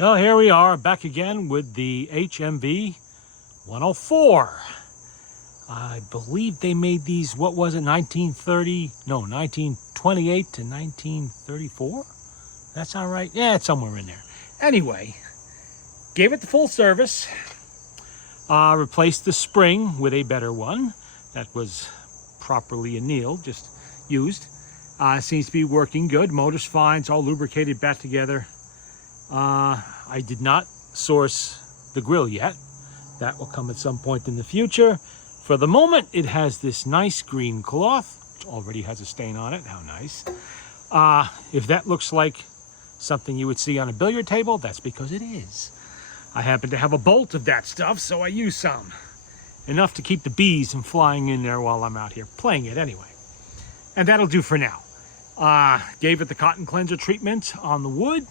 Well, here we are back again with the HMV-104. I believe they made these, what was it, 1928 to 1934? That sound right? Yeah, it's somewhere in there. Anyway, gave it the full service. Replaced the spring with a better one that was properly annealed, just used. Seems to be working good. Motor's fine. It's all lubricated back together. I did not source the grill yet. That will come at some point in the future. For the moment, it has this nice green cloth, which already has a stain on it. How nice. If that looks like something you would see on a billiard table, that's because it is. I happen to have a bolt of that stuff, so I use some. Enough to keep the bees from flying in there while I'm out here playing it anyway. And that'll do for now. Gave it the cotton cleanser treatment on the wood.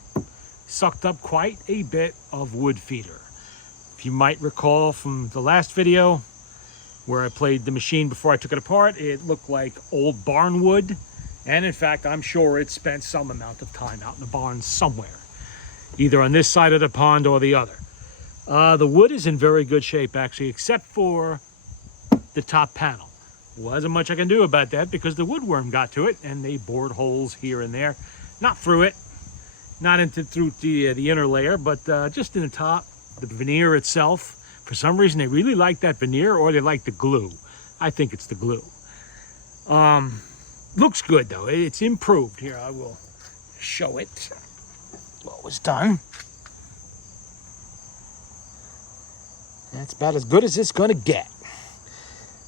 Sucked up quite a bit of wood feeder. If you might recall from the last video where I played the machine before I took it apart, it looked like old barn wood. And in fact, I'm sure it spent some amount of time out in the barn somewhere, either on this side of the pond or the other. The wood is in very good shape, actually, except for the top panel. Wasn't much I can do about that because the woodworm got to it and they bored holes here and there. Not through it, not through the inner layer, but just in the top, the veneer itself. For some reason, they really like that veneer, or they like the glue. I think it's the glue. Looks good, though. It's improved. Here, I will show it what was done. That's about as good as it's going to get.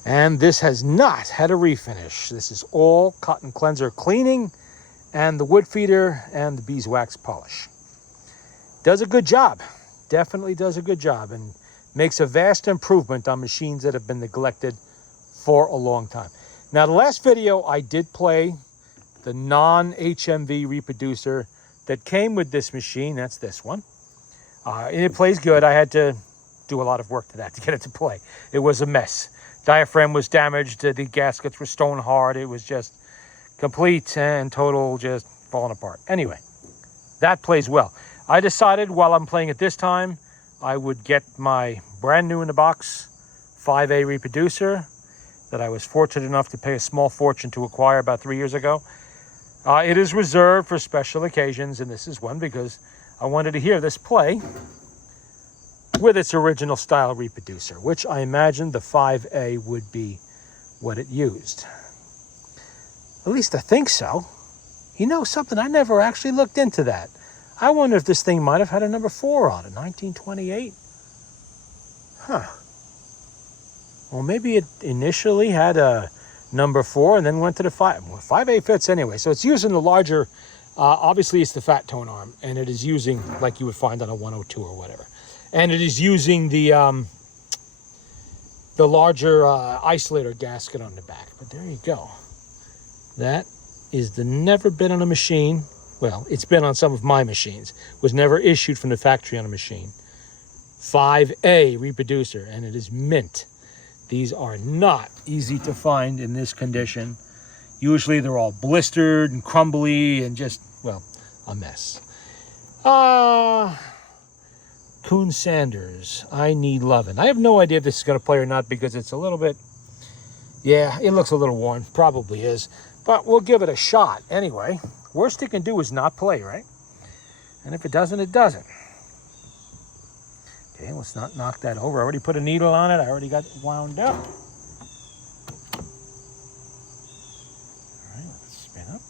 And this has not had a refinish. This is all cotton cleanser cleaning and the wood feeder and the beeswax polish. Does a good job. Definitely does a good job, and makes a vast improvement on machines that have been neglected for a long time. Now, the last video I did play the non-HMV reproducer that came with this machine. That's this one. And it plays good. I had to do a lot of work to that to get it to play. It was a mess. Diaphragm was damaged. The gaskets were stone hard. It was just complete and total, just falling apart. Anyway, that plays well. I decided while I'm playing it this time, I would get my brand new in the box 5A reproducer that I was fortunate enough to pay a small fortune to acquire about 3 years ago. It is reserved for special occasions, and this is one because I wanted to hear this play with its original style reproducer, which I imagine the 5A would be what it used. At least I think so. You know something, I never actually looked into that. I wonder if this thing might have had a number 4 on it, 1928. Huh. Well, maybe it initially had a number 4 and then went to the 5. Well, 5A fits anyway, so it's using the larger, obviously it's the fat tone arm, and it is using, like you would find on a 102 or whatever. And it is using the larger isolator gasket on the back. But there you go. That is the never been on a machine. Well, it's been on some of my machines. Was never issued from the factory on a machine. 5A reproducer, and it is mint. These are not easy to find in this condition. Usually they're all blistered and crumbly and just, well, a mess. Coon Sanders, I Need Lovin'. I have no idea if this is going to play or not because it's a little bit, yeah, it looks a little worn. Probably is. But we'll give it a shot anyway. Worst it can do is not play, right? And if it doesn't, it doesn't. Okay, let's not knock that over. I already put a needle on it. I already got it wound up. All right, let's spin up.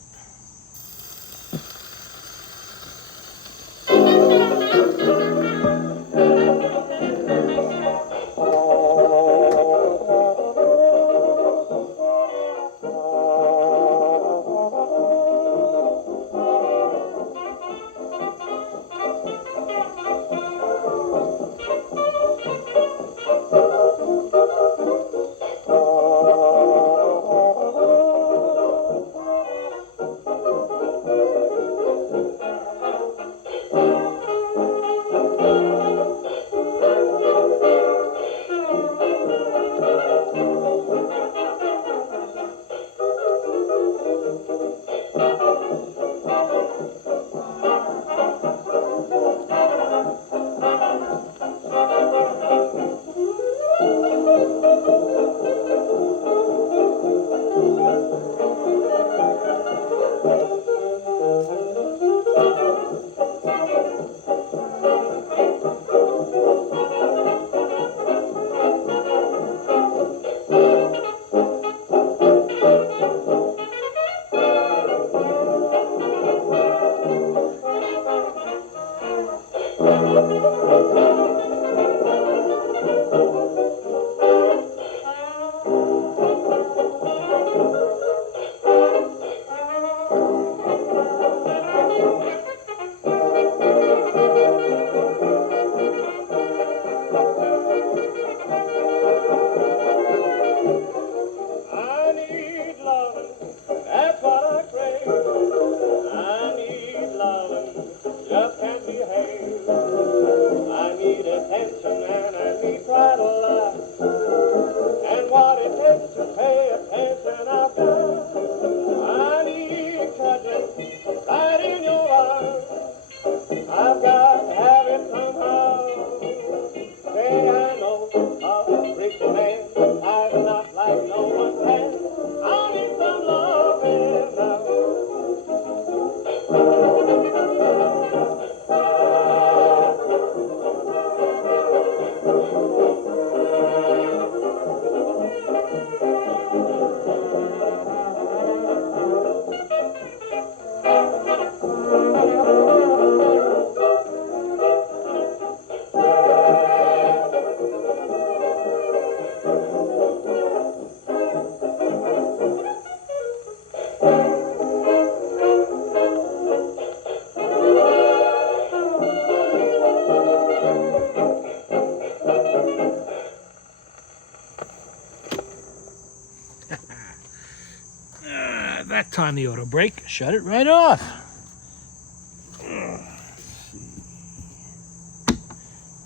That time the auto brake shut it right off.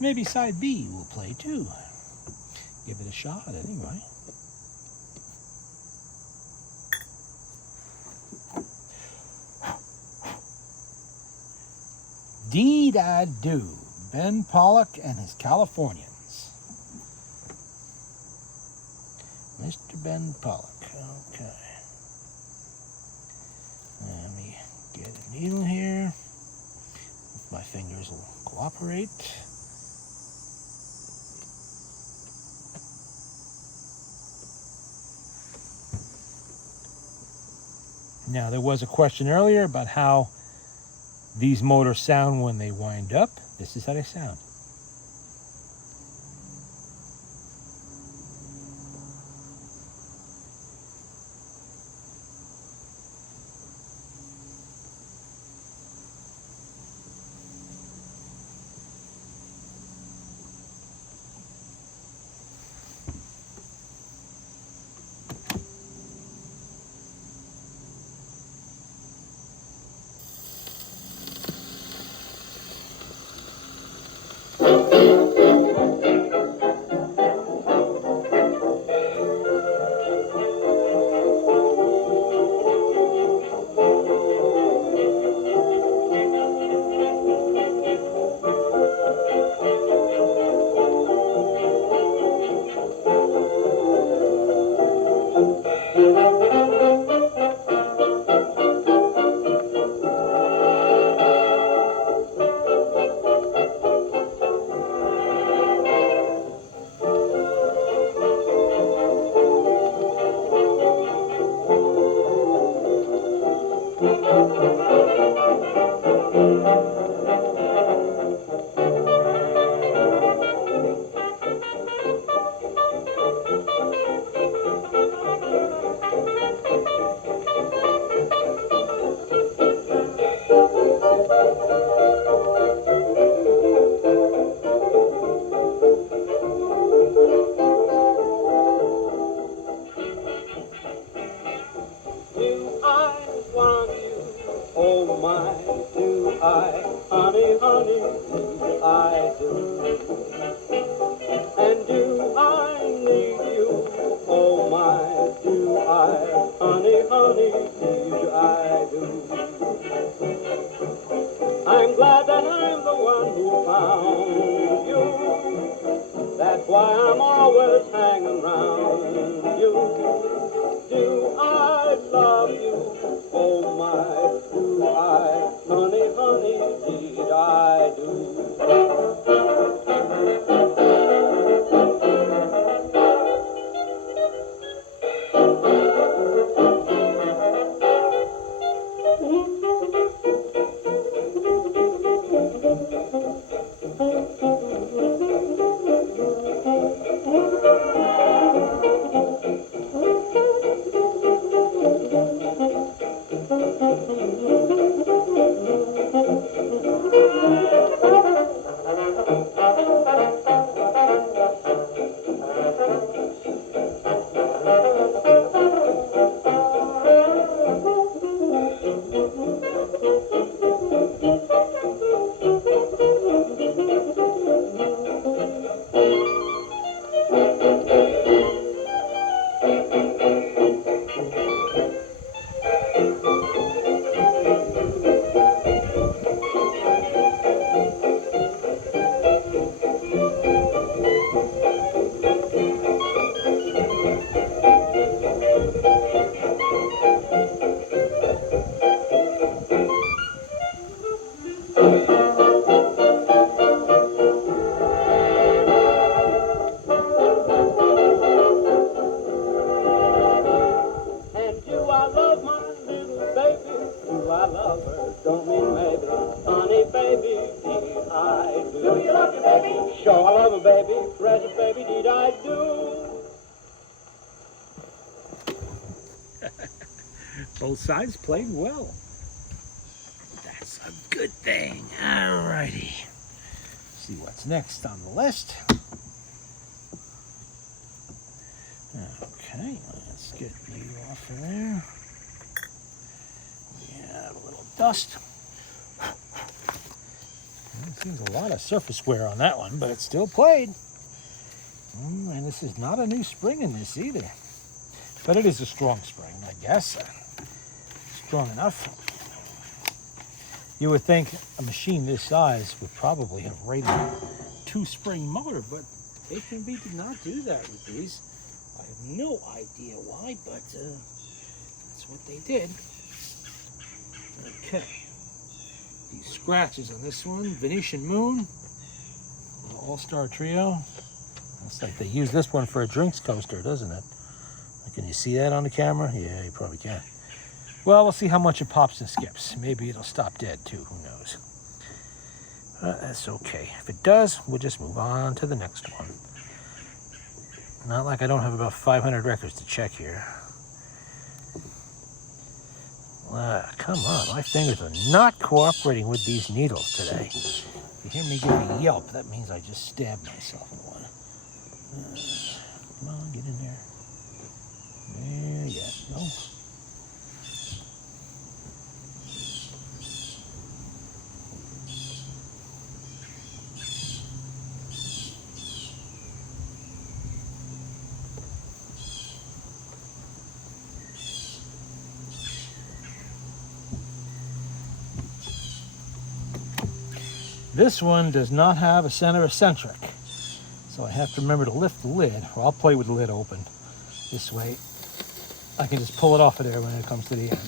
Maybe side B will play too. Give it a shot anyway. Deed I do. Ben Pollock and his Californians. Mr. Ben Pollock. Okay. Let me get a needle here. If my fingers will cooperate. Now, there was a question earlier about how these motors sound when they wind up. This is how they sound. Sure, I love her, baby. Precious baby, did I do? Both sides played well. That's a good thing. Alrighty. See what's next on the list. Okay, let's get you off of there. We have a little dust. Seems a lot of surface wear on that one, but it still played. And this is not a new spring in this either. But it is a strong spring, I guess. Strong enough. You would think a machine this size would probably have rated a 2-spring motor, but HMV did not do that with these. I have no idea why, but that's what they did. Okay. These scratches on this one, Venetian Moon, All-Star Trio. Looks like they used this one for a drinks coaster, doesn't it? Can you see that on the camera? Yeah, you probably can. Well, we'll see how much it pops and skips. Maybe it'll stop dead too, who knows. That's okay. If it does, we'll just move on to the next one. Not like I don't have about 500 records to check here. Come on, my fingers are not cooperating with these needles today. If you hear me give a yelp, that means I just stabbed myself in one. Come on, get in there. There you go. This one does not have a center eccentric, so I have to remember to lift the lid, or I'll play with the lid open. This way, I can just pull it off of there when it comes to the end.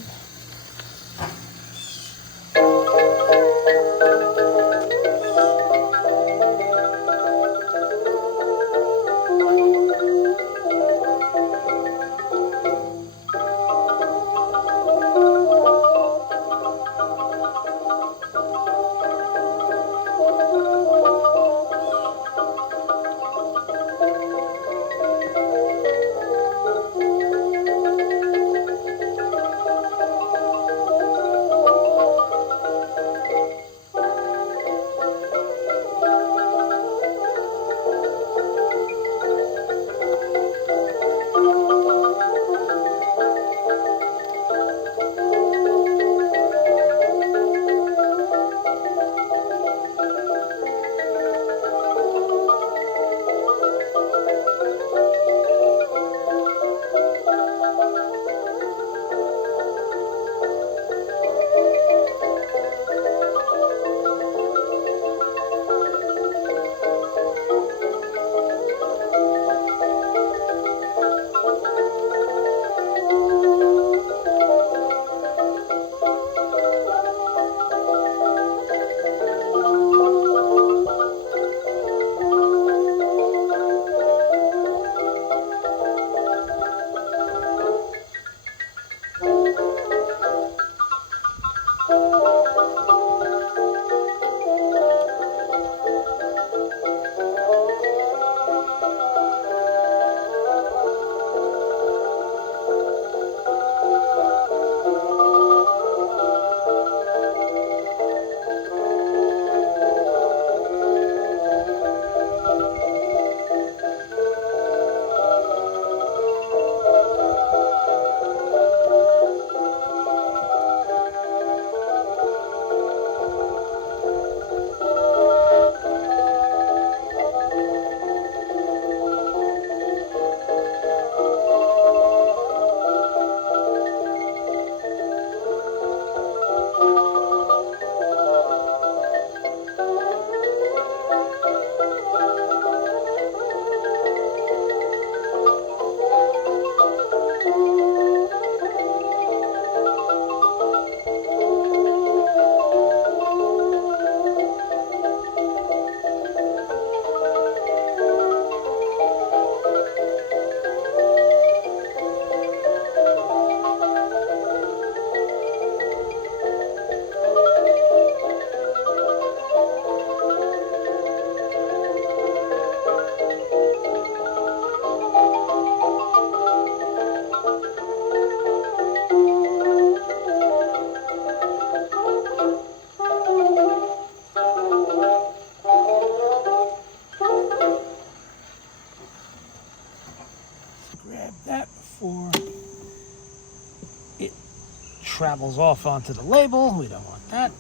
travels off onto the label. We don't want that.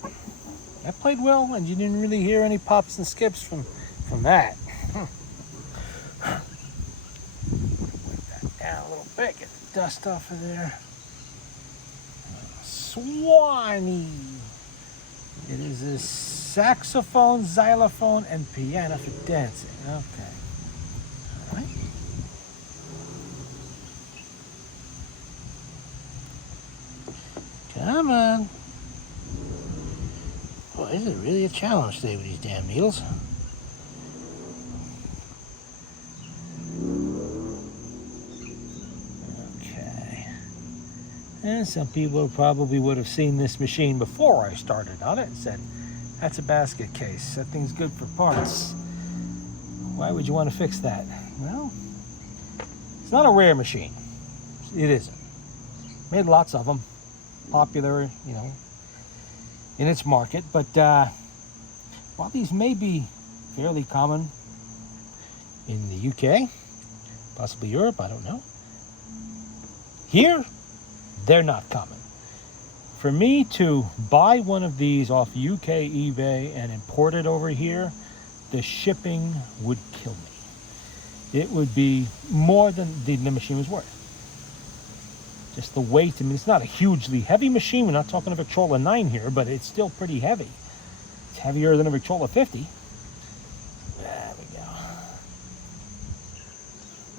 That played well, and you didn't really hear any pops and skips from that. Wipe that down a little bit, get the dust off of there. Swanee. It is a saxophone, xylophone, and piano for dancing. Okay. All right. Come on. Boy, this is really a challenge today with these damn needles. Okay. And some people probably would have seen this machine before I started on it and said, that's a basket case. That thing's good for parts. Why would you want to fix that? Well, it's not a rare machine. It isn't. Made lots of them. Popular, you know, in its market. But while these may be fairly common in the UK, possibly Europe, I don't know. Here, they're not common. For me to buy one of these off UK eBay and import it over here, the shipping would kill me. It would be more than the machine was worth. Just the weight. I mean, it's not a hugely heavy machine. We're not talking a Victrola 9 here, but it's still pretty heavy. It's heavier than a Victrola 50. There we go.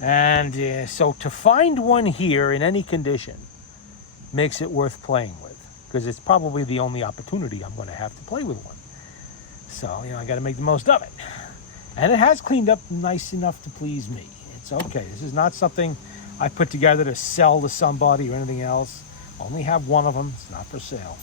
And so to find one here in any condition makes it worth playing with, because it's probably the only opportunity I'm going to have to play with one. So, you know, I got to make the most of it. And it has cleaned up nice enough to please me. It's okay. This is not something I put together to sell to somebody or anything else. Only have one of them. It's not for sale.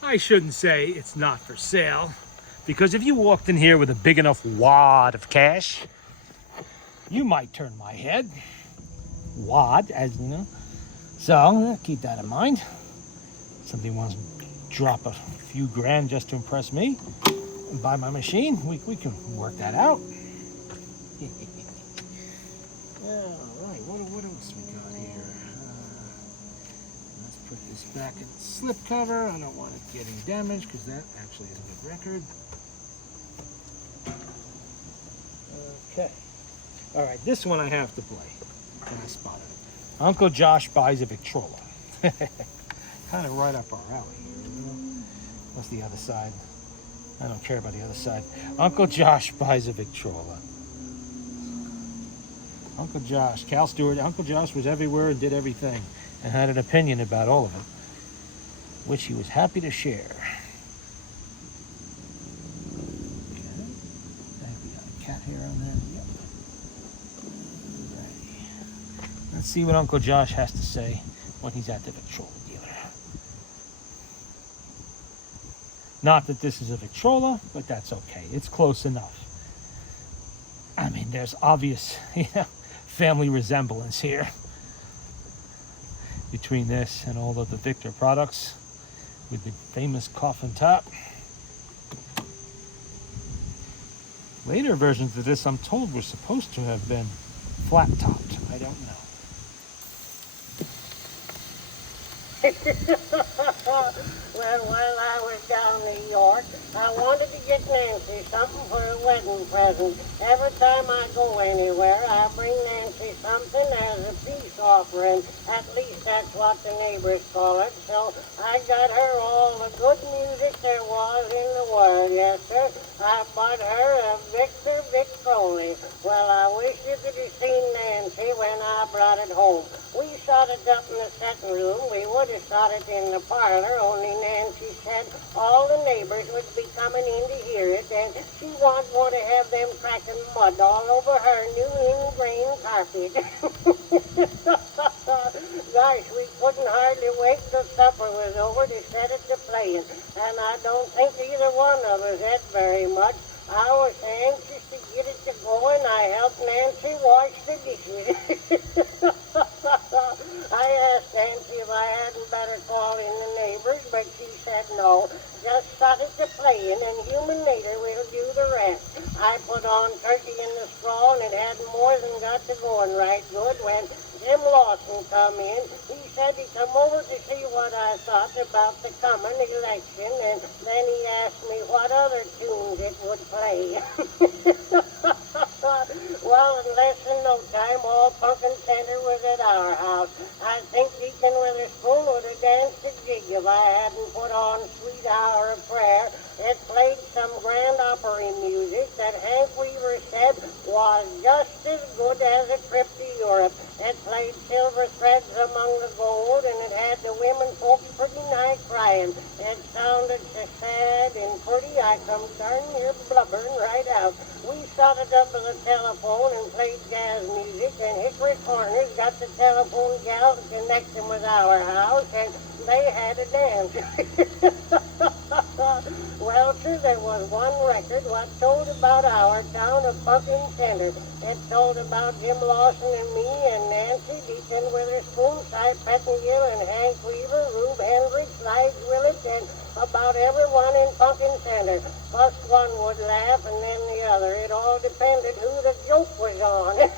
I shouldn't say it's not for sale, because if you walked in here with a big enough wad of cash, you might turn my head. wad, as you know. So keep that in mind. Somebody wants to drop a few grand just to impress me and buy my machine, we can work that out. Alright, what else we got here? Let's put this back in the slip cover. I don't want it getting damaged because that actually is a good record. Okay. Alright, this one I have to play. And I spotted it. Uncle Josh buys a Victrola. Kind of right up our alley here. What's the other side? I don't care about the other side. Uncle Josh buys a Victrola. Uncle Josh, Cal Stewart, Uncle Josh was everywhere and did everything and had an opinion about all of it, which he was happy to share. Okay. I think we got a cat hair on there. Yep. Alrighty. Let's see what Uncle Josh has to say when he's at the Victrola dealer. Not that this is a Victrola, but that's okay. It's close enough. I mean, there's obvious, family resemblance here between this and all of the Victor products with the famous coffin top. Later versions of this, I'm told, were supposed to have been flat-topped. I don't know. Well, while I was down in New York, I wanted to get Nancy something for a wedding present. Every time I go anywhere, I bring Nancy something as a peace offering. At least that's what the neighbors call it. So I got her all the good music there was in the world, yes, sir. I bought her a Victor Victrola. Well, I wish you could have seen Nancy when I brought it home. We shot it up in the second room. We would have shot it in the parlor, only Nancy said all the neighbors would be coming in to hear it, and she won't want to have them cracking mud all over her new ingrain carpet. Gosh, we couldn't hardly wait till supper was over to set it to playing, and I don't think either one of us ate very much. I was anxious to get it to go, and I helped Nancy wash the dishes. I asked Nancy if I hadn't better call in the neighbors, but she said no. Just set it to playing, and human nature will do the rest. I put on turkey in the straw, and it hadn't more than got to going right good when Jim Lawson come in. He said he'd come over to see what I thought about the coming election, and then he asked me what other tunes it would play. Well, in less than no time, all Pumpkin Center was at our house. I think Deacon Witherspoon would have danced a jig if I hadn't put on Sweet Hour of Prayer. It played some grand opera music that Hank Weaver said was just as good as a trip to Europe. It played Silver Threads Among the Gold, and it had the women folks pretty nigh crying. It sounded so sad and pretty, I come darn near blubbering right out. We started up to the telephone and played jazz music, and Hickory Corners got the telephone gal to connect them with our house, and they had a dance. Well, sir, there was one record what told about our town of Pumpkin Center. It told about Jim Lawson and me and Nancy, Deacon Witherspoon, Cy Pettingill, and Hank Weaver, Rube Hendricks, Lige Willett, and about everyone in Pumpkin Center. First one would laugh and then the other. It all depended who the joke was on.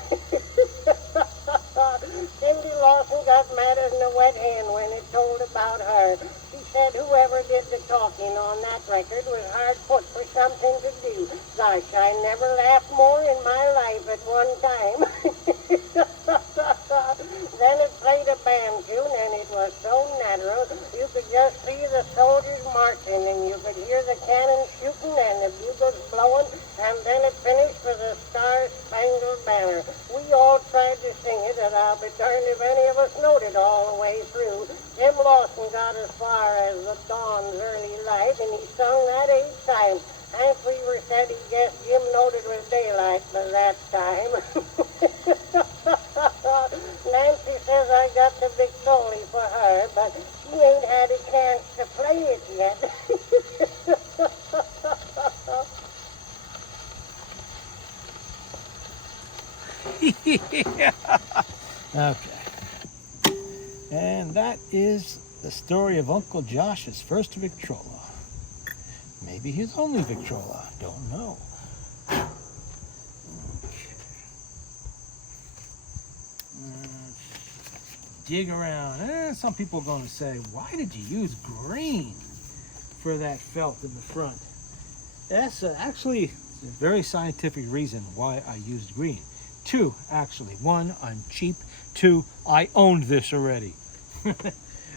Cindy Lawson got madder than a wet hen when it told about her. She said whoever did the talking on that record was hard put for something to do. Gosh, I never laughed more in my life at one time. Then it played a band tune, and it was so natural. You could just see the soldiers marching, and you could hear the cannon shooting and the bugles blowing, and then it finished with a Star-Spangled Banner. We all tried to sing it, and I'll be darned if any of us knowed it all the way through. Jim Lawson got as far as the dawn's early light, and he sung that 8 times. Hank Weaver said he guessed Jim knowed it was daylight by that time. Nancy says I got the Victrola for her, but she ain't had a chance to play it yet. Okay. And that is the story of Uncle Josh's first Victrola. Maybe his only Victrola. Don't know. Dig around. Some people are going to say, why did you use green for that felt in the front? That's actually a very scientific reason why I used green. Two, actually. One, I'm cheap. Two, I owned this already.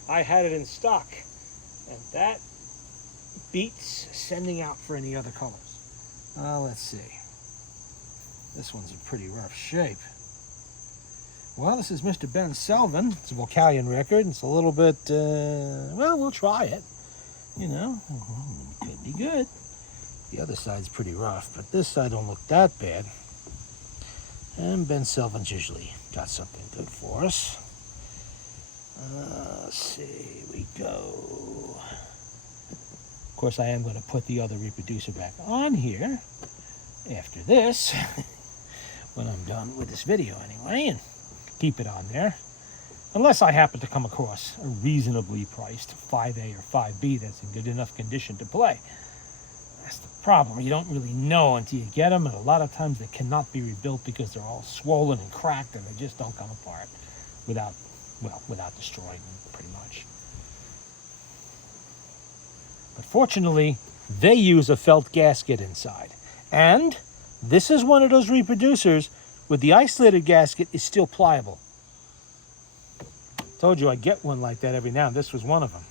I had it in stock. And that beats sending out for any other colors. Let's see. This one's in pretty rough shape. Well, this is Mr. Ben Selvin. It's a Vocalion record. It's a little bit, well, we'll try it. You know, it could be good. The other side's pretty rough, but this side don't look that bad. And Ben Selvin's usually got something good for us. Let's see, here we go. Of course, I am going to put the other reproducer back on here after this, when I'm done with this video anyway, and keep it on there. Unless I happen to come across a reasonably priced 5A or 5B that's in good enough condition to play. That's the problem. You don't really know until you get them, and a lot of times they cannot be rebuilt because they're all swollen and cracked, and they just don't come apart without destroying them, pretty much. But fortunately, they use a felt gasket inside. And this is one of those reproducers with the isolated gasket is still pliable. Told you I get one like that every now and then. This was one of them.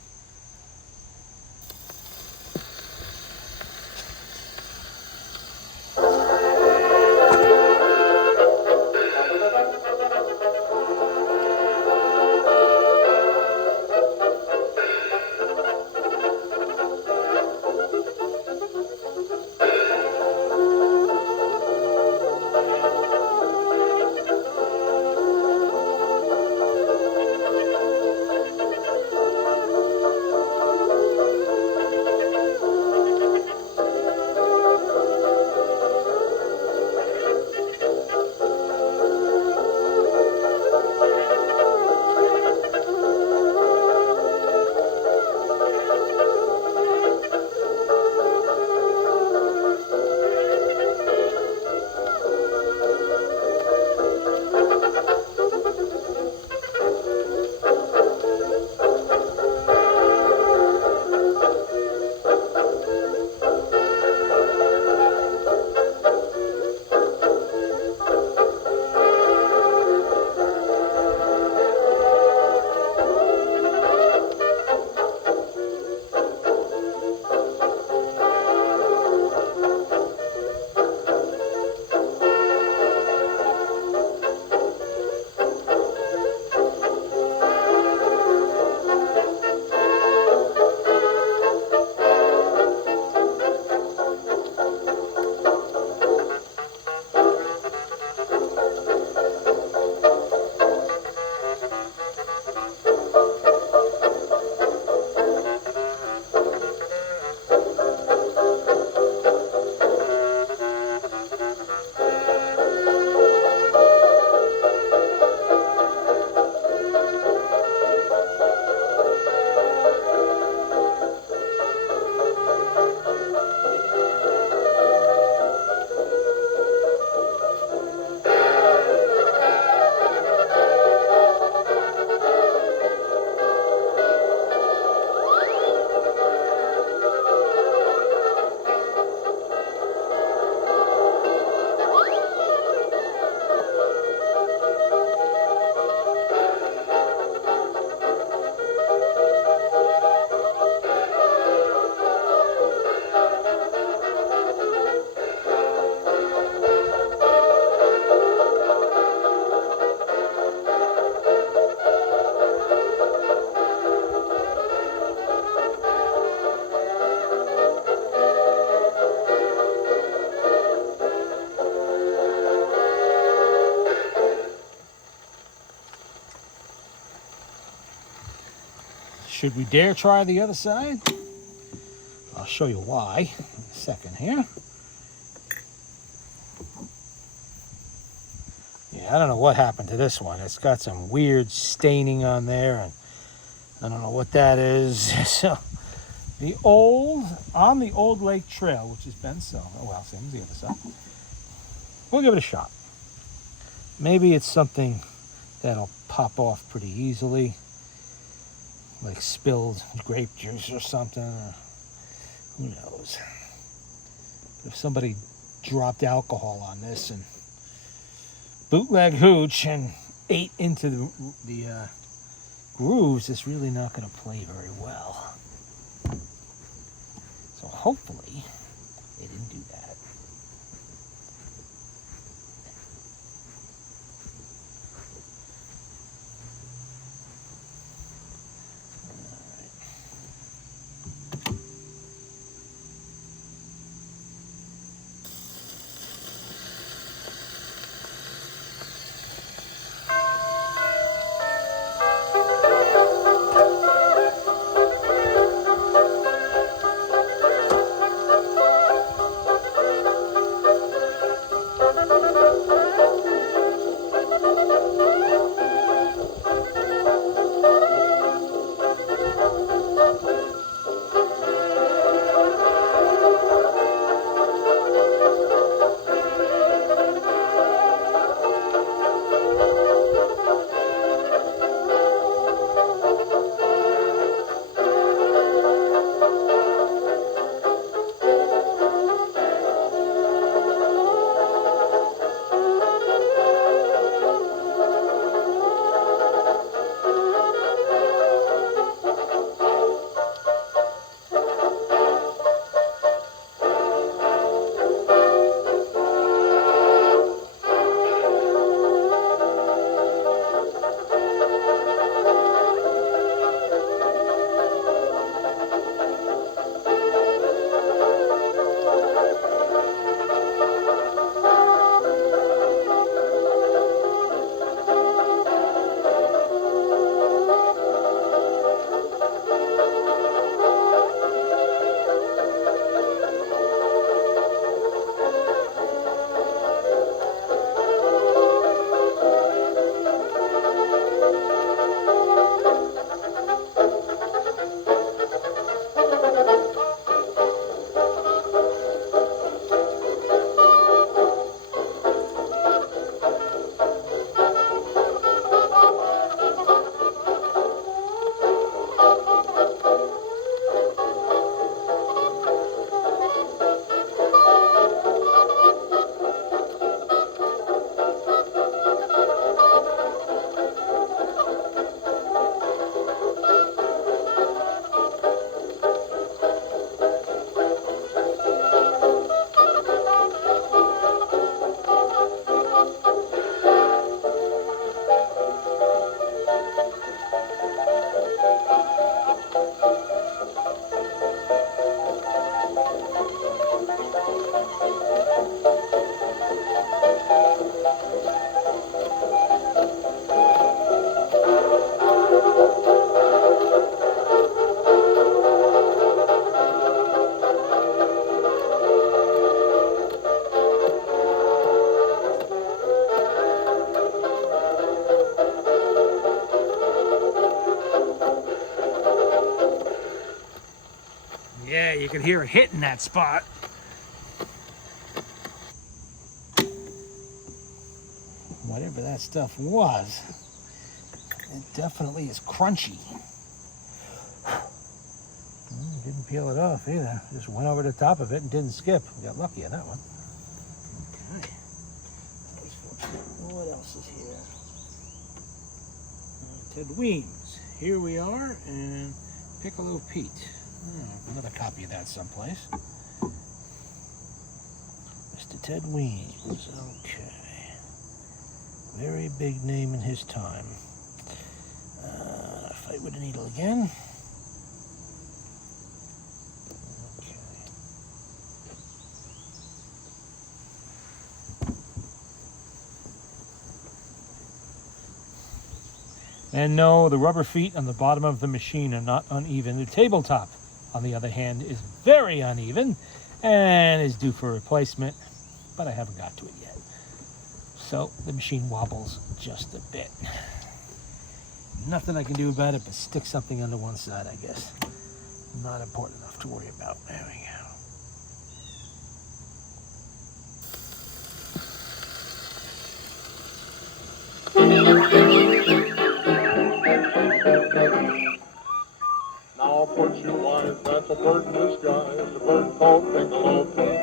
Should we dare try the other side? I'll show you why in a second here. I don't know what happened to this one. It's got some weird staining on there, and I don't know what that is. So on the old lake trail, which has been so, oh well, same as the other side. We'll give it a shot. Maybe it's something that'll pop off pretty easily, like spilled grape juice or something, or who knows. If somebody dropped alcohol on this and bootleg hooch and ate into the grooves, it's really not going to play very well. So hopefully they didn't do that. Yeah, you can hear it hitting that spot. Whatever that stuff was, it definitely is crunchy. Didn't peel it off either. Just went over the top of it and didn't skip. We got lucky on that one. Okay. What else is here? Ted Weems. Here we are, and Piccolo Pete. Oh, another copy of that someplace. Mr. Ted Weems. Okay. Very big name in his time. Fight with a needle again. Okay. And no, the rubber feet on the bottom of the machine are not uneven. The tabletop, on the other hand, is very uneven and is due for replacement, but I haven't got to it yet. So the machine wobbles just a bit. Nothing I can do about it but stick something under one side, I guess. Not important enough to worry about. There we go. Now put you wise, that's a bird in the sky. It's a bird called Piccolo Pete.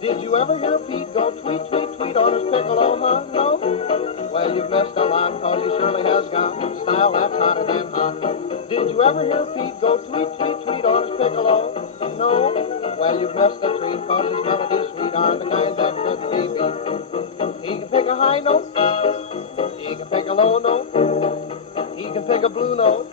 Did you ever hear Pete go tweet, tweet, tweet on his piccolo, huh? No? Well, you've missed a lot, cause he surely has got style that's hotter than hot. Did you ever hear Pete go tweet, tweet, tweet on his piccolo? No? Well, you've missed a treat, cause his melodies sweet are the kind that couldn't be beat. He can pick a high note, he can pick a low note, he can pick a blue note,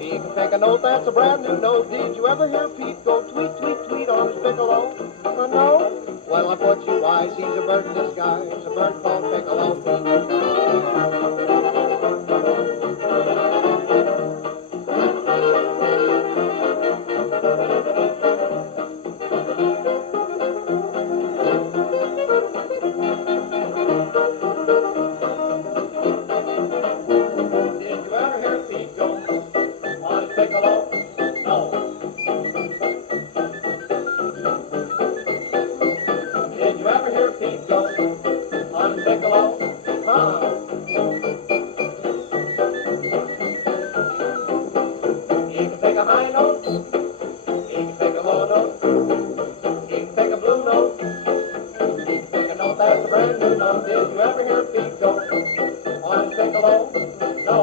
he can pick a note that's a brand new note. Did you ever hear Pete go tweet, tweet, tweet on his piccolo? No? Well, I put you wise, he's a bird in disguise, a bird called Piccolo Pete. Did you ever hear Pete go on his piccolo? No. Did you ever hear Pete go on his piccolo? Huh? He can pick a high note, he can pick a low note, he can pick a blue note, he can pick a note that's a brand new note. Did you ever hear Pete go on his piccolo? No.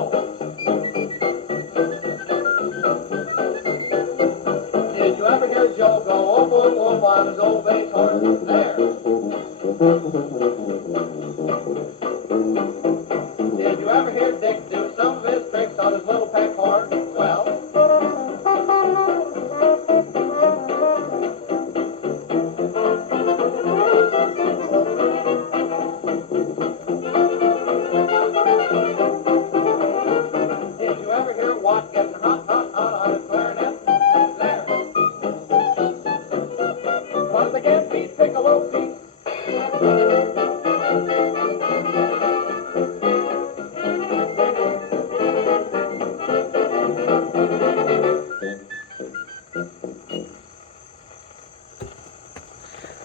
Did you ever hear Joe go whoop, whoop, whoop on his old bass horn? There. Did you ever hear Dick do some of his tricks on his little peck horn? Well. Did you ever hear Watt getting hot, hot, hot on his clarinet? There. Once again, Pete, Piccolo Pete.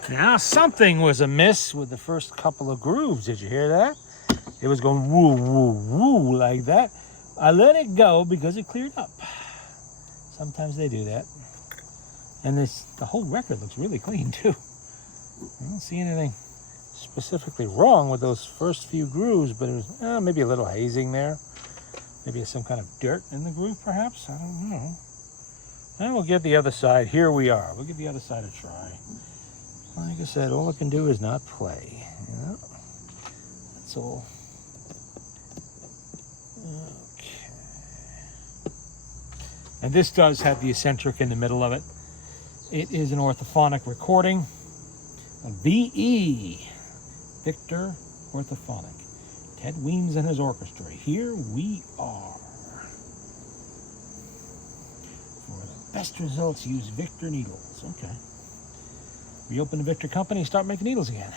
Now something was amiss with the first couple of grooves. Did you hear that? It was going woo, woo, woo like that. I let it go because it cleared up. Sometimes they do that. And the whole record looks really clean too. I don't see anything specifically wrong with those first few grooves, but it was maybe a little hazing there. Maybe some kind of dirt in the groove perhaps. I don't know. And we'll give the other side. Here we are. We'll give the other side a try. Like I said, all I can do is not play. You know? That's all. Okay. And this does have the eccentric in the middle of it. It is an orthophonic recording. A VE, Victor Orthophonic. Ted Weems and his orchestra. Here we are. For the best results, use Victor needles. Okay. Reopen the Victor company and start making needles again.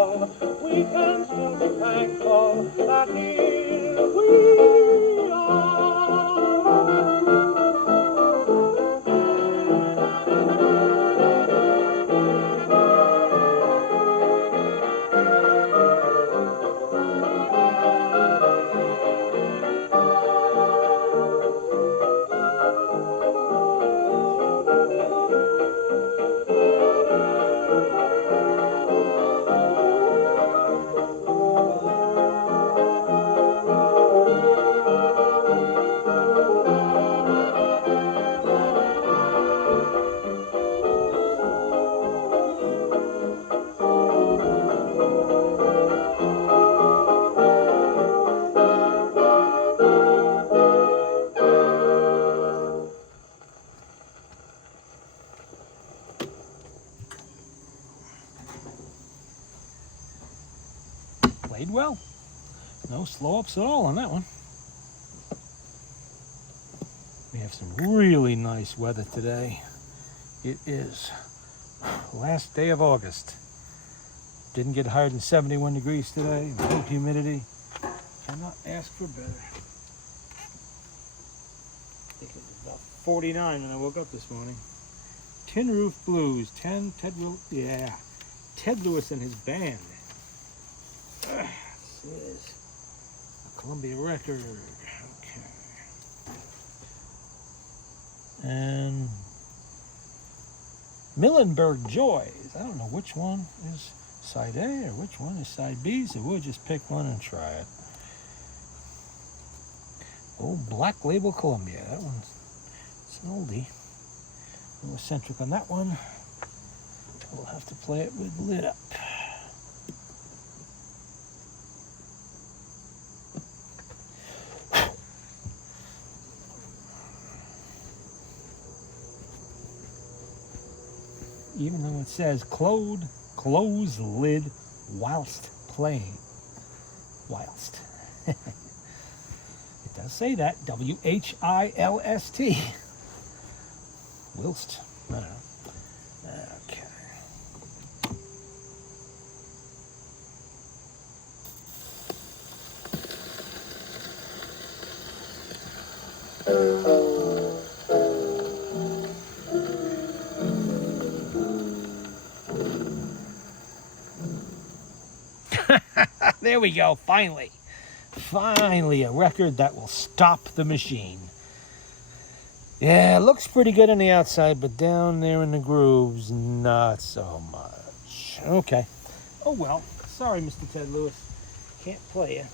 thankful, we can still be thankful that here we are. Played well. No slow ups at all on that one. We have some really nice weather today. It is last day of August. Didn't get higher than 71 degrees today. No humidity. Cannot ask for better. I think it was about 49 when I woke up this morning. Tin Roof Blues. Ted Lewis and his band. This is a Columbia record. Okay. And Millenberg Joys. I don't know which one is side A or which one is side B, so we'll just pick one and try it. Oh, Black Label Columbia. That one's it's an oldie. A little eccentric on that one. We'll have to play it with lid up. Even though it says close lid whilst playing. Whilst. It does say that. W-H-I-L-S-T. Whilst. I don't know. Okay. There we go, finally. Finally, a record that will stop the machine. Yeah, it looks pretty good on the outside, but down there in the grooves, not so much. Okay. Oh well, sorry, Mr. Ted Lewis. Can't play you.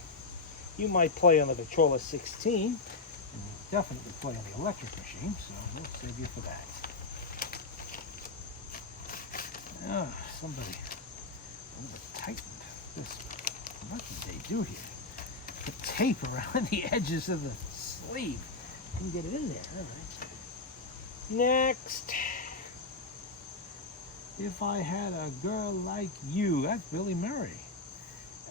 You might play on the Victrola 16, and you definitely play on the electric machine, so we'll save you for that. Ah, somebody tightened this. What did they do here? Put tape around the edges of the sleeve. Couldn't get it in there. All right. Next. If I Had a Girl Like You. That's Billy Murray.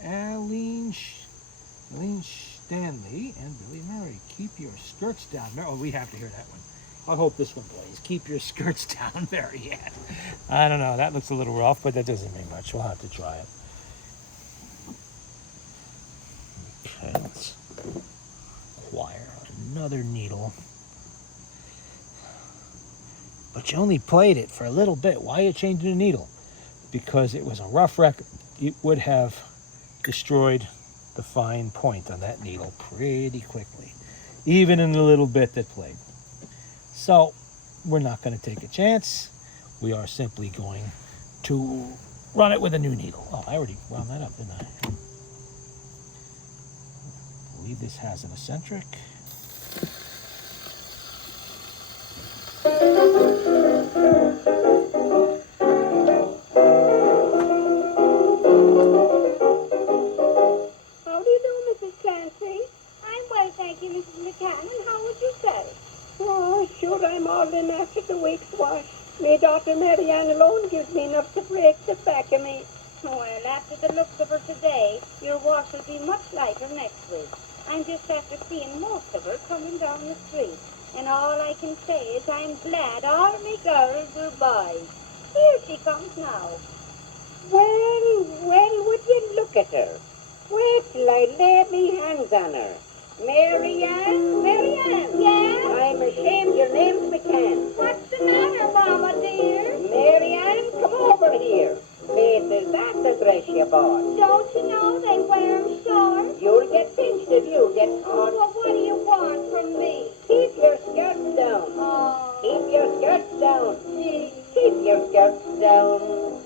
Aline Stanley and Billy Murray. Keep Your Skirts Down. Oh, we have to hear that one. I hope this one plays. Keep Your Skirts Down, Mary. Yeah. I don't know. That looks a little rough, but that doesn't mean much. We'll have to try it. Okay, let's acquire another needle. But you only played it for a little bit. Why are you changing the needle? Because it was a rough record. It would have destroyed the fine point on that needle pretty quickly, even in the little bit that played. So we're not going to take a chance. We are simply going to run it with a new needle. Oh, I already wound that up, didn't I? I believe this has an eccentric. After the week's wash, me daughter Marianne alone gives me enough to break the back of me. Well, after the looks of her today, your wash will be much lighter next week. I'm just after seeing most of her coming down the street, and all I can say is I'm glad all me girls are boys. Here she comes now. Well, at her. Wait till I lay me hands on her. Marianne, Marianne. Yeah? I'm ashamed your name's McCann. What's the matter, Mama dear? Marianne, come over here. Faith, is that the dress you bought? Don't you know they wear 'em short? You'll get pinched if you get caught. Well, what do you want from me? Keep your skirts down. Oh, Keep your skirts down. gee. Keep your skirts down.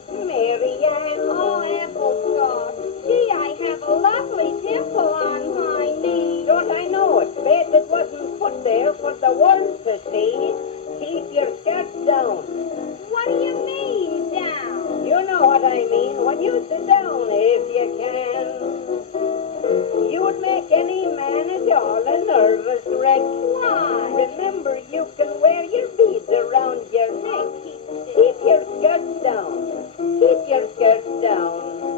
Marianne. Oh, applesauce. Gee, I have a lovely dimple on my knee. Don't I know it? Faith, it wasn't put there for the world to see. Keep your skirts down. What do you mean, down? You know what I mean when you sit down, if you can. You would make any man at all a nervous wreck. Why? Remember, you can wear your beads around your neck. Keep your skirts down. Keep your skirts down.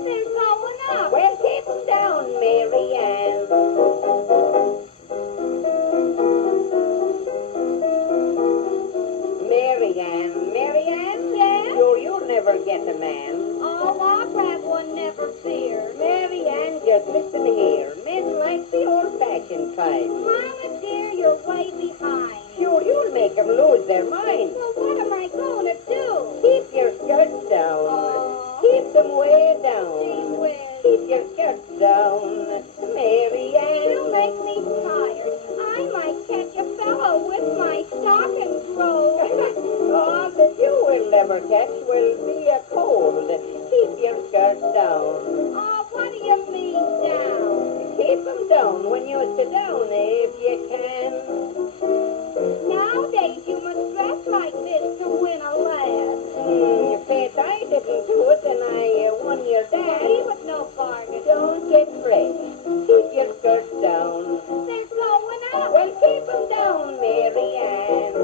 They're going up. Well, keep them down, Marianne. Marianne, Marianne, Yeah? you'll never get a man. Oh, I'll grab one, never fear. Marianne, just listen here. Men like the old-fashioned type. Mama dear, you're way behind. Sure, you'll make 'em lose their minds. Well, what am I going to do? Keep your skirts down. Oh, Keep them way gee down. whiz. Keep your skirts down, Marianne. You make me tired. I might catch a fellow with my stockings rolled. All that you will never catch will be a cold. Keep your skirts down. Oh, what do you mean down? Keep them down when you sit down, if you can. Nowadays you must dress like this to win a lad. Faith, I didn't do it, and I won your He dad. was no bargain. Don't get fresh. Keep your skirts down. They're going up. Well, keep them down, Marianne.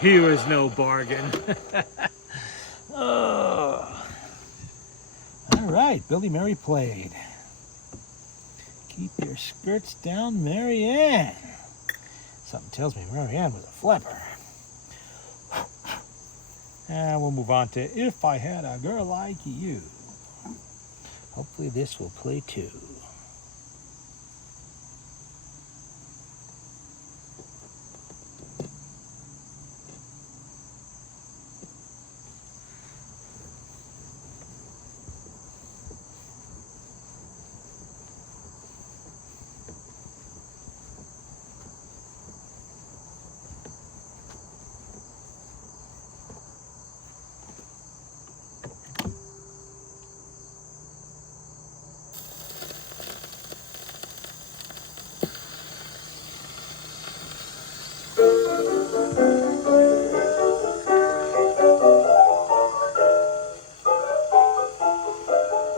He was no bargain. Oh. All right, Billy Mary played. Keep your skirts down, Marianne. Something tells me Marianne was a flapper. And we'll move on to If I Had a Girl Like You. Hopefully this will play too.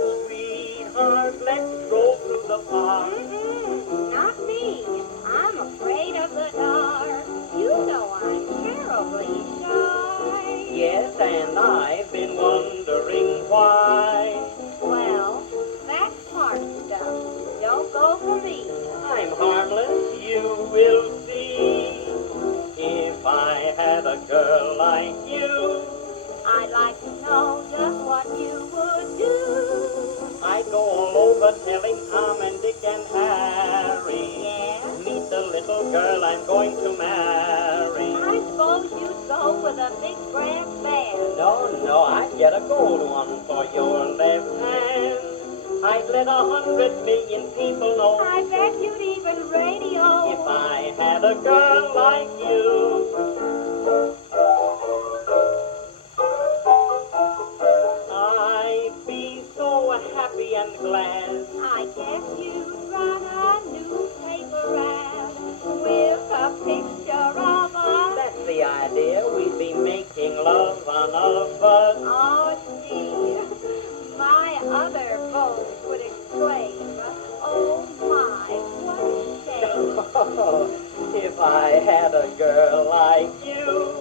Sweetheart, let's go through the park. Not me. I'm afraid of the dark. You know I'm terribly shy. Yes, and I've been wondering why. Well, that's part stuff. Don't go for me. I'm harmless, you will see. If I had a girl like you, I'd like to know just what you would do. I'd go all over telling Tom and Dick and Harry. Yes? Meet the little girl I'm going to marry. I suppose you'd go with a big brass band. No, I'd get a gold one for your left hand. I'd let 100 million people know I bet you'd even radio. if I had a girl like you. I'd be so happy and glad. I guess you'd run a newspaper ad with a picture of us. That's the idea. We'd be making love on a bus. Oh, gee, my other folks would exclaim, oh my, what a shame. If I had a girl like you.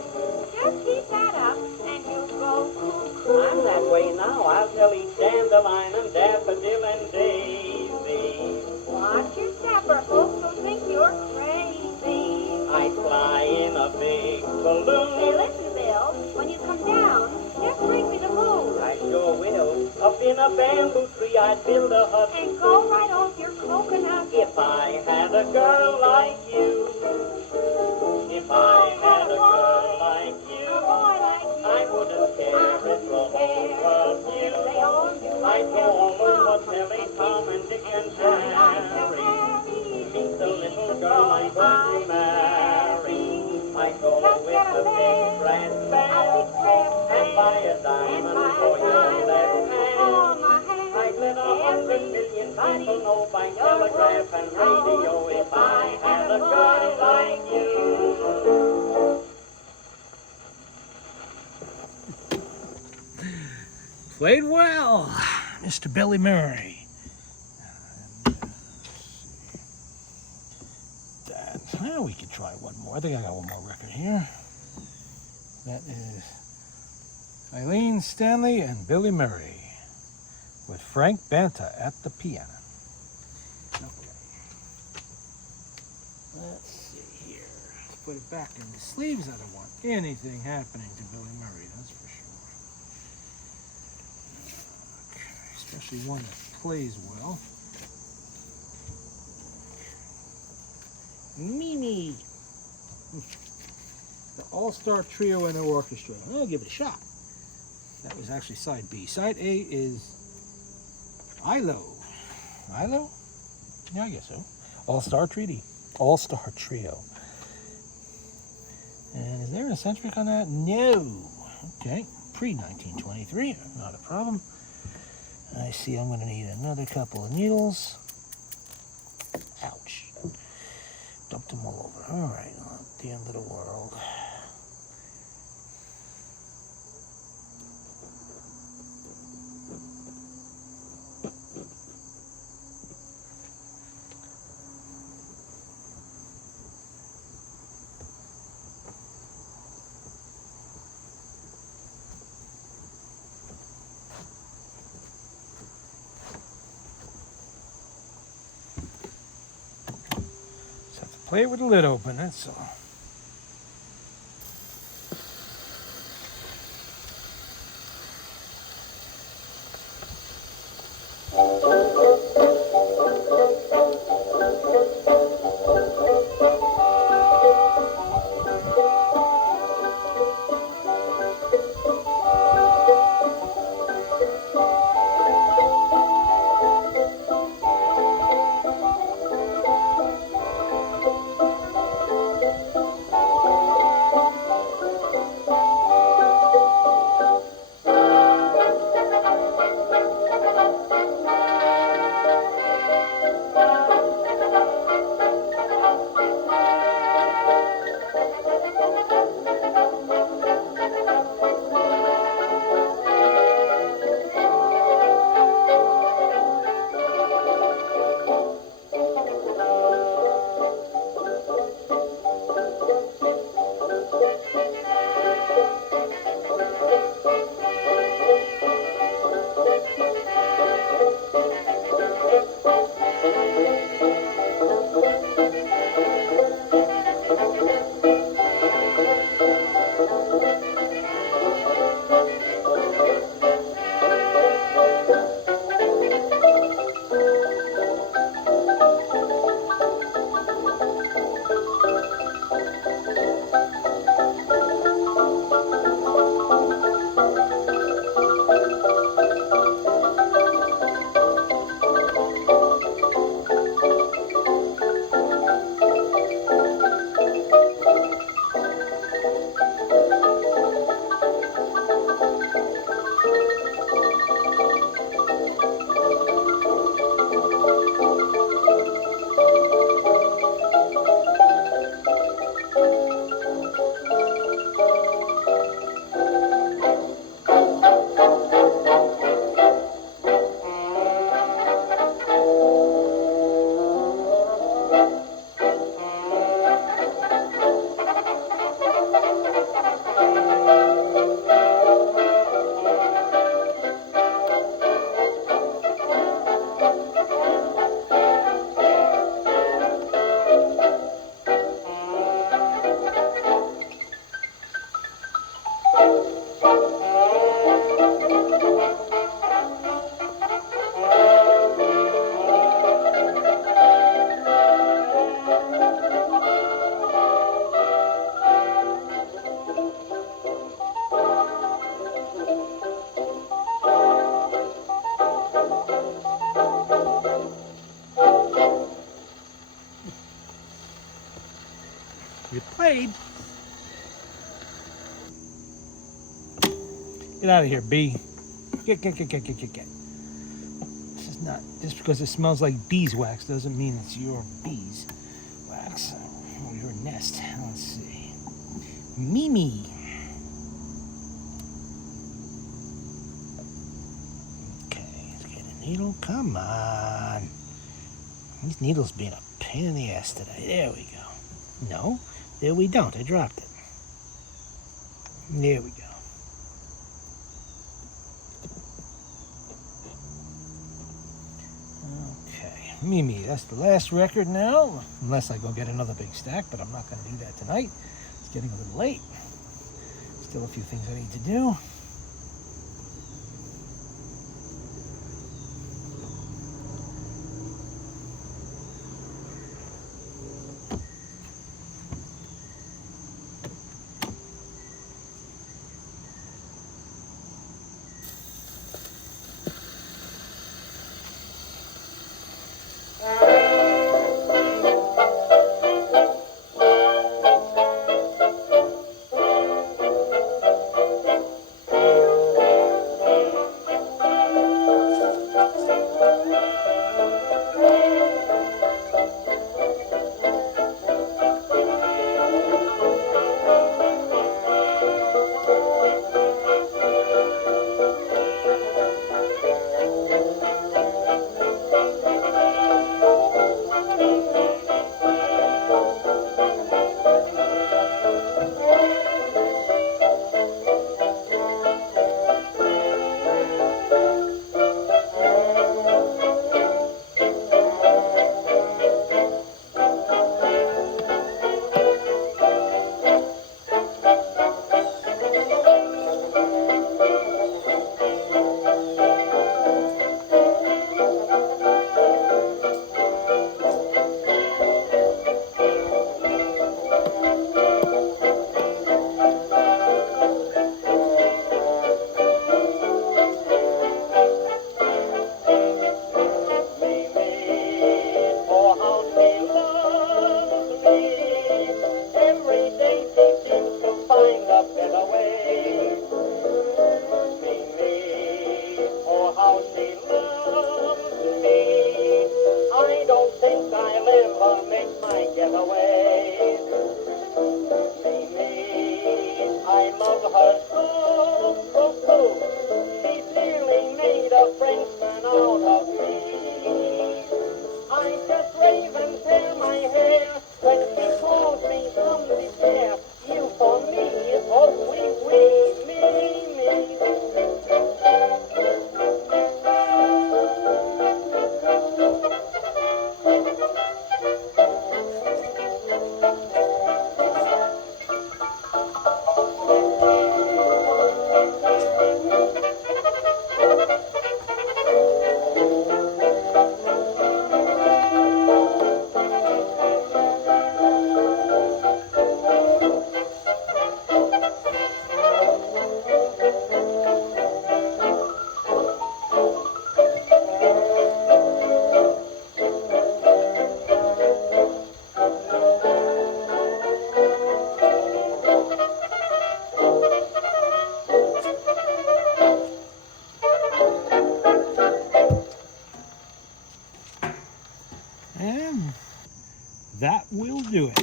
Just keep that up and you'll go cuckoo. I'm that way now. I'll tell each dandelion and daffodil and daisy. Watch your stepper, folks will think you're crazy. I'd fly in a big Hey, balloon. listen, Bill, when you come down, just bring me the moon. I a bamboo tree, I'd build a hut and go right off your coconut. if I had a girl like you. If I had a girl like you, A boy like you, I wouldn't care if the whole world if knew. they all knew I'd go almost what telling Tom and Dick and Harry. Meet the little girl I'm going to marry. I'd go with a big brass band and buy a diamond for your left hand. I'd let 100 million people know by telegraph and radio if I had a girl like you. Played well, Mr. Billy Murray. Well, we could try one more. I think I got one more record here. That is Eileen Stanley and Billy Murray with Frank Banta at the piano. Okay. Let's see here. Let's put it back in the sleeves. I don't want anything happening to Billy Murray, that's for sure. Okay. Especially one that plays well. Mimi. The All-Star Trio and Orchestra. I'll give it a shot. That was actually side B. Side A is ILO. ILO? Yeah, I guess so. All-Star Treaty. All-Star Trio. And is there an eccentric on that? No. Okay. Pre-1923. Not a problem. I see I'm going to need another couple of needles. Ouch. Dumped them all over. All right. Not the end of the world. Play it with the lid open, that's all. fade. Get out of here, bee. Get. This is not, just because it smells like beeswax doesn't mean it's your beeswax or your nest. Let's see. Mimi. Okay, let's get a needle. Come on. These needles being a pain in the ass today. There we go. No, there we don't. I dropped it. There we go. Okay, Mimi, that's the last record now. Unless I go get another big stack, but I'm not going to do that tonight. It's getting a little late. Still a few things I need to do. That will do it.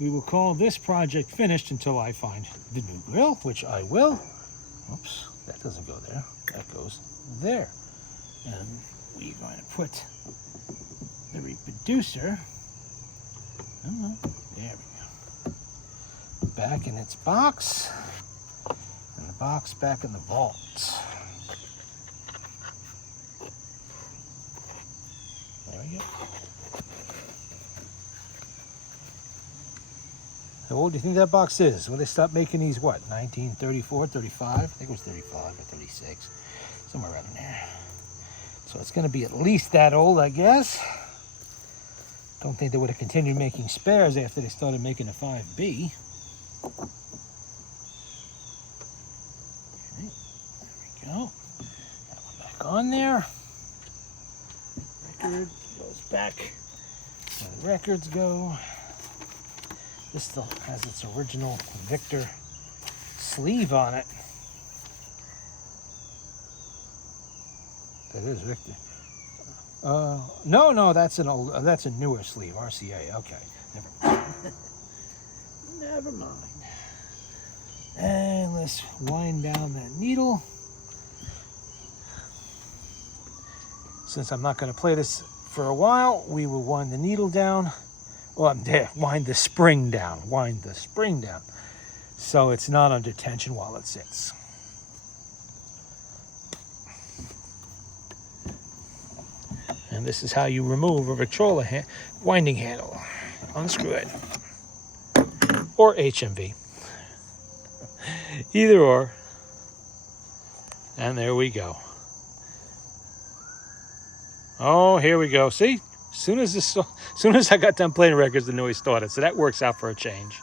We will call this project finished until I find the new grill, which I will. Oops, that doesn't go there. That goes there. And we're going to put the reproducer, there we go, back in its box, and the box back in the vault. There we go. How old do you think that box is? Well, they stopped making these, what, 1934, 35? I think it was 35 or 36, somewhere around there. So it's going to be at least that old, I guess. Don't think they would have continued making spares after they started making a 5B. Okay, there we go. That one back on there. Record goes back where the records go. This still has its original Victor sleeve on it. That is Victor. No, that's an old. That's a newer sleeve, RCA. Okay, never mind. And let's wind down that needle. Since I'm not going to play this for a while, we will wind the needle down. Well, I'm there. Wind the spring down. Wind the spring down, so it's not under tension while it sits. And this is how you remove a Victrola winding handle. Unscrew it. Or HMV. Either or. And there we go. Oh, here we go. See? As soon as I got done playing records, the noise started. So that works out for a change.